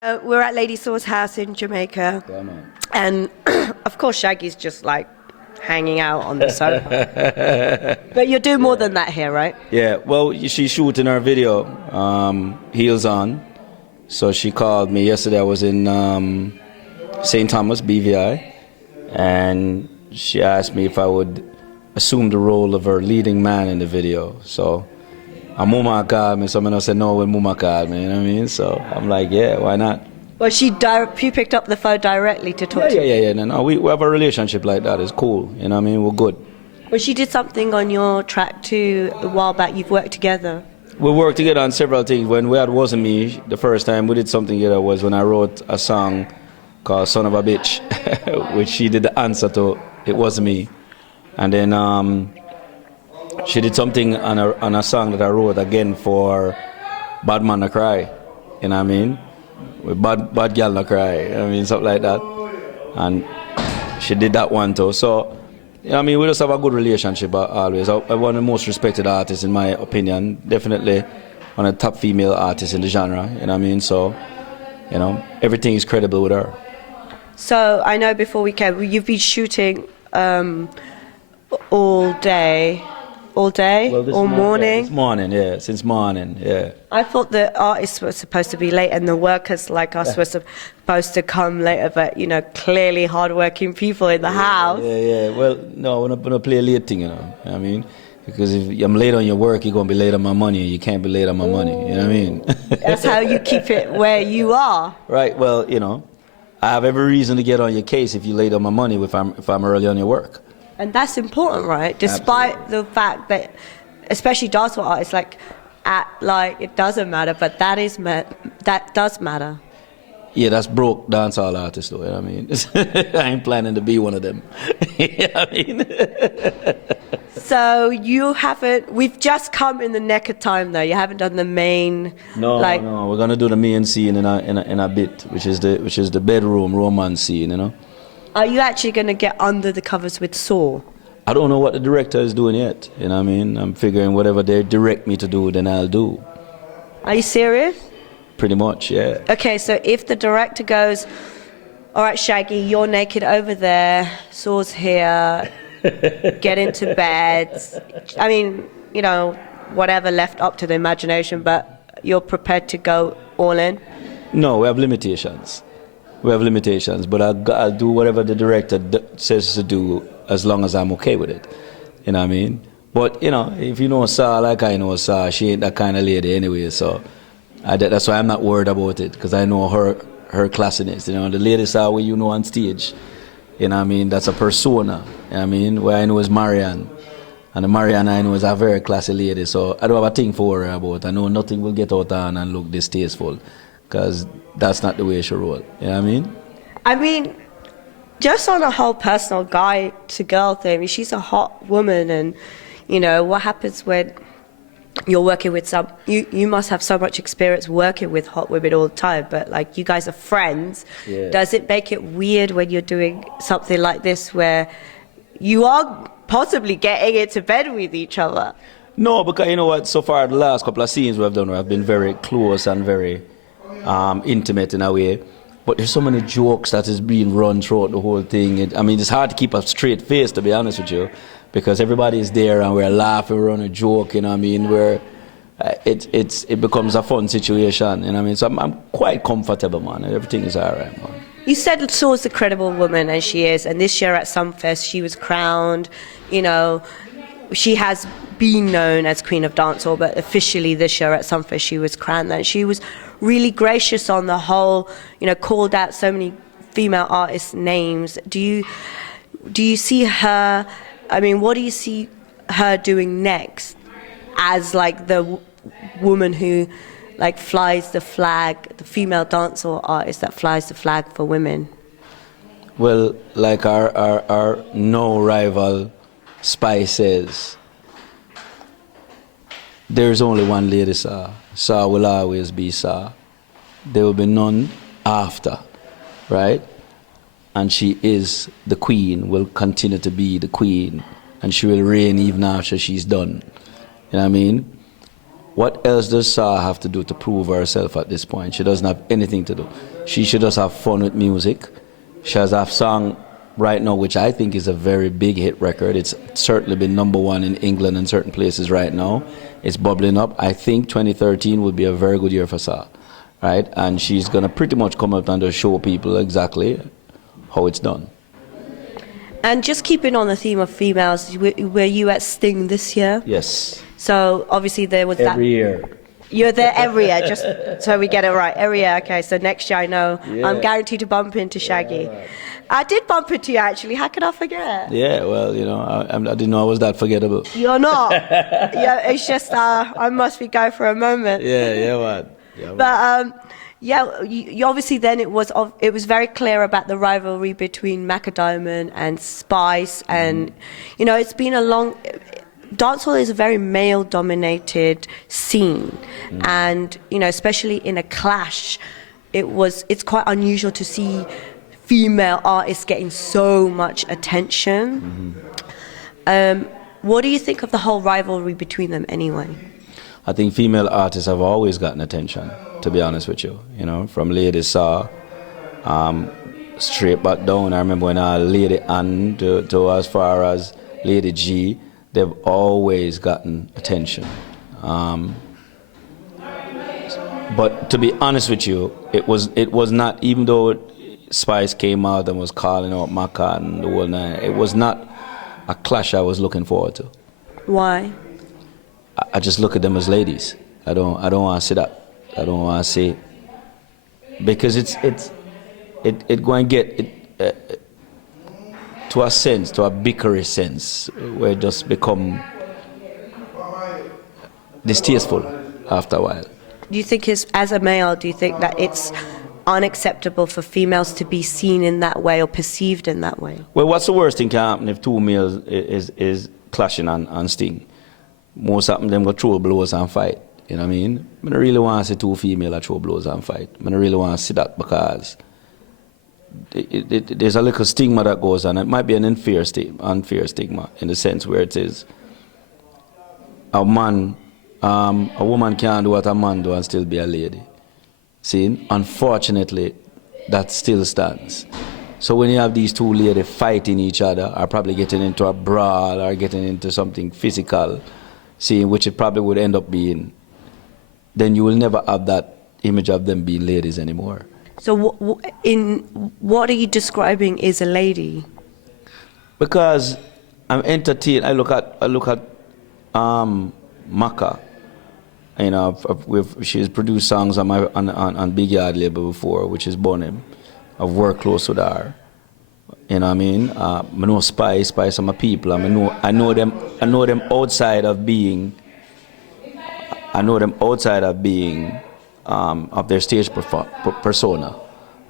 We're at Lady Saw's house in Jamaica, Yeah, man. and of course Shaggy's just like hanging out on the sofa. But you're doing more than that here, right? Yeah, well, she's shooting her video, Heels On. So she called me yesterday. I was in St. Thomas, BVI, and she asked me if I would assume the role of her leading man in the video. So Muma called me, someone else said no when Muma called me, you know what I mean? So I'm like, yeah, why not? Well, she picked up the phone directly to talk to you. Yeah. No, we have a relationship like that. It's cool, you know what I mean? We're good. Well, she did something on your track too a while back. You've worked together. We worked together on several things. When we had Wasn't Me, the first time we did something together was when I wrote a song called Son of a Bitch, which she did the answer to It Was Me. And then she did something on a song that I wrote again for Bad Man to Cry, you know what I mean? With Bad Girl to Cry, you know what I mean? Something like that. And she did that one too. So, you know what I mean? We just have a good relationship always. I'm one of the most respected artists in my opinion. Definitely one of the top female artists in the genre, you know what I mean? So, you know, everything is credible with her. So I know before we came, you've been shooting all day, all morning? This morning, yeah, since morning, yeah. I thought the artists were supposed to be late and the workers like us were supposed to come later, but, you know, clearly hardworking people in the house. Yeah. Well, no, we're not going to play a late thing, you know what I mean? Because if I'm late on your work, you're going to be late on my money, and you can't be late on my money, you know what I mean? That's how you keep it where you are. Right, well, you know, I have every reason to get on your case if you're late on my money if I'm early on your work. And that's important, right? Despite the fact that, especially dancehall artists, act like it doesn't matter, but that does matter. Yeah, that's broke dancehall artists, though. You know what I mean? I ain't planning to be one of them. You know what I mean? So we've just come in the neck of time, though. You haven't done the main. No. We're gonna do the main scene in a bit, which is the bedroom romance scene. You know. Are you actually going to get under the covers with Saw? I don't know what the director is doing yet. You know what I mean? I'm figuring whatever they direct me to do, then I'll do. Are you serious? Pretty much, yeah. Okay, so if the director goes, all right, Shaggy, you're naked over there, Saw's here, get into bed. I mean, you know, whatever left up to the imagination, but you're prepared to go all in? No, we have limitations. But I'll do whatever the director says to do as long as I'm okay with it. You know what I mean? But, you know, if you know Sa like I know Sa, she ain't that kind of lady anyway, so that's why I'm not worried about it, because I know her classiness. You know, the lady Sa where you know on stage, you know what I mean? That's a persona, you know what I mean? Where I know is Marianne. And the Marianne I know is a very classy lady, so I don't have a thing for her about. I know nothing will get out on and look distasteful, because that's not the way she roll. You know what I mean, just on a whole personal guy to girl thing, I mean, she's a hot woman, and, you know, what happens when you're working with you must have so much experience working with hot women all the time, but, like, you guys are friends. Yeah. Does it make it weird when you're doing something like this where you are possibly getting into bed with each other? No, because you know what, so far the last couple of scenes we've done, have been very close and very intimate in a way, but there's so many jokes that is being run throughout the whole thing. I mean, it's hard to keep a straight face, to be honest with you, because everybody is there and we're laughing, we're on a joke, you know what I mean, where it becomes a fun situation, you know what I mean, so I'm quite comfortable, man. Everything is all right, man. You said Saw's a credible woman, and she is, and this year at Sumfest she was crowned, you know, she has been known as Queen of Dancehall, but officially this year at Sumfest she was crowned, and she was really gracious on the whole, you know, called out so many female artists' names. Do you see her, I mean, what do you see her doing next as, like, the woman who, like, flies the flag, the female dancehall artist that flies the flag for women? Well, like our no rival Spy says, there's only one lady Sa. Sa will always be Sa. There will be none after, right? And she is the queen, will continue to be the queen, and she will reign even after she's done. You know what I mean? What else does Sa have to do to prove herself at this point? She doesn't have anything to do. She should just have fun with music. She has a song right now, which I think is a very big hit record. It's certainly been #1 in England and certain places right now. It's bubbling up. I think 2013 would be a very good year for Sa, right? And she's going to pretty much come out and just show people exactly how it's done. And just keeping on the theme of females, were you at Sting this year? Yes. So obviously there was that. Every year. You're there every year, just so we get it right. Every year, okay. So next year I know I'm guaranteed to bump into Shaggy. Yeah, right. I did bump into you actually. How could I forget? Yeah, well, I didn't know I was that forgettable. You're not. Yeah, it's just I must be going for a moment. Yeah, man. Yeah, but you obviously then it was very clear about the rivalry between Macadamon and Spice, and it's been a long. Dancehall is a very male-dominated scene, and especially in a clash, it's quite unusual to see female artists getting so much attention. What do you think of the whole rivalry between them anyway? I think female artists have always gotten attention, to be honest with you. From Lady Saw, straight back down. I remember when Lady Ann to as far as Lady G, they've always gotten attention. But to be honest with you, it was not, even though Spice came out and was calling out Maca and the whole nine, it was not a clash I was looking forward to. Why? I just look at them as ladies. I don't want to see that. I don't want to see, because it going to get to a sense, to a bickery sense, where it just become distasteful after a while. Do you think, as a male, do you think that it's unacceptable for females to be seen in that way or perceived in that way? Well, what's the worst thing can happen if two males is clashing on Sting? Most of them go throw blows and fight. You know what I mean? I don't really want to see two females throw blows and fight. I don't really want to see that, because there's a little stigma that goes on. It might be an unfair stigma in the sense where it is a woman can't do what a man do and still be a lady. See, unfortunately, that still stands. So when you have these two ladies fighting each other, or probably getting into a brawl, or getting into something physical, see, which it probably would end up being, then you will never have that image of them being ladies anymore. So what are you describing as a lady? Because I'm entertained. I look at Maca. She's produced songs on Big Yard label before, which is Bonim. I've worked close with her. You know what I mean? I know Spice are my people. I know them outside of being. Of their stage persona,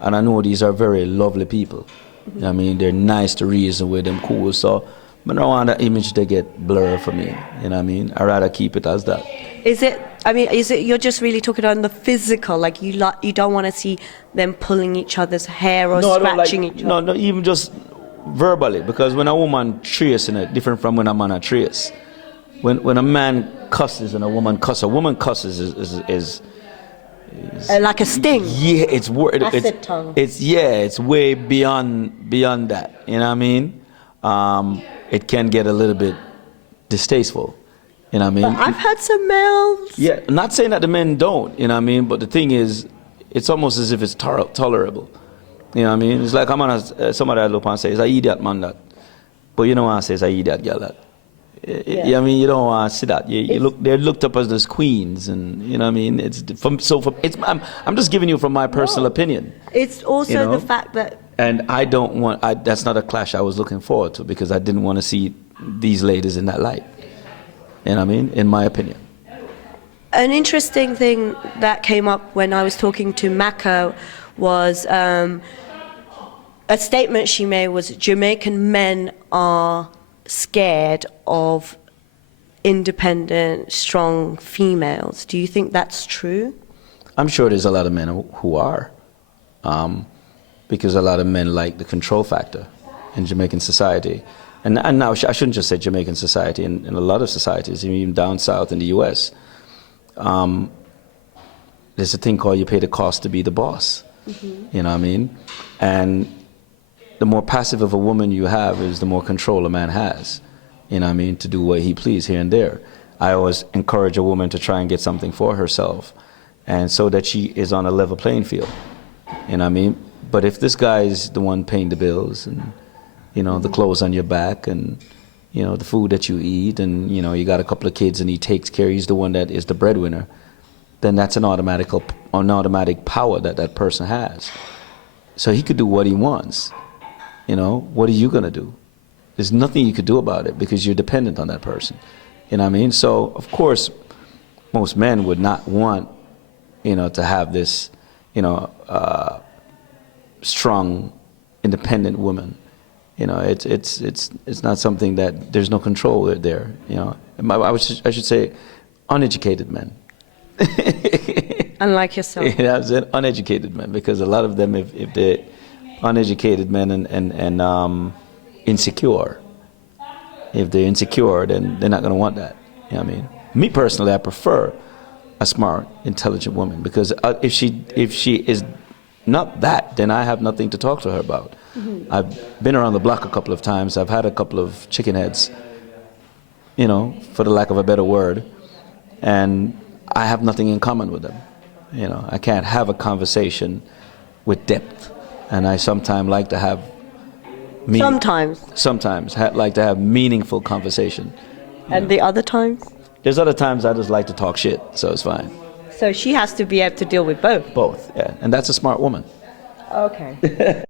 and I know these are very lovely people. You know what I mean? They're nice to reason with, them cool. So I don't want that image to get blurred for me. You know what I mean? I'd rather keep it as that. Is it you're just really talking on the physical, like you don't want to see them pulling each other's hair or scratching each other? No, even just verbally, because when a woman tracing it, different from when a man trace. When a man cusses and a woman cusses is like a sting. Yeah, it's acid tongue. It's way beyond that. You know what I mean? It can get a little bit distasteful. You know what I mean? But I've had some males. Yeah, not saying that the men don't. You know what I mean? But the thing is, it's almost as if it's tolerable. You know what I mean? It's like somebody I look and say, "It's an idiot man that," but you don't want to say it's an idiot girl that. Yeah. You know what I mean? You don't want to see that. They're looked up as those queens, and you know what I mean? I'm just giving you from my personal opinion. It's also the fact that. And that's not a clash I was looking forward to, because I didn't want to see these ladies in that light. You know what I mean? In my opinion. An interesting thing that came up when I was talking to Maca was a statement she made was Jamaican men are scared of independent, strong females. Do you think that's true? I'm sure there's a lot of men who are, because a lot of men like the control factor in Jamaican society. And now I shouldn't just say Jamaican society, in a lot of societies, even down south in the U.S., there's a thing called you pay the cost to be the boss. You know what I mean? And the more passive of a woman you have is the more control a man has. You know what I mean? To do what he please here and there. I always encourage a woman to try and get something for herself, and so that she is on a level playing field. You know what I mean? But if this guy is the one paying the bills and, you know, the clothes on your back and, you know, the food that you eat and, you know, you got a couple of kids and he takes care, he's the one that is the breadwinner, then that's an automatic power that that person has. So he could do what he wants. You know, what are you going to do? There's nothing you could do about it because you're dependent on that person. You know what I mean? So, of course, most men would not want, you know, to have this, you know, strong, independent woman. You know, it's not something that there's no control there. You know, I should say, uneducated men. Unlike yourself. You know, I said uneducated men, because a lot of them, if they're uneducated men and insecure, if they're insecure, then they're not going to want that. You know what I mean? Me personally, I prefer a smart, intelligent woman, because if she is not that, then I have nothing to talk to her about. I've been around the block a couple of times. I've had a couple of chicken heads, you know, for the lack of a better word, and I have nothing in common with them. You know, I can't have a conversation with depth, and I sometimes like to have like to have meaningful conversation. And the other times? There's other times I just like to talk shit, so it's fine. So she has to be able to deal with both? Both, yeah. And that's a smart woman. Okay.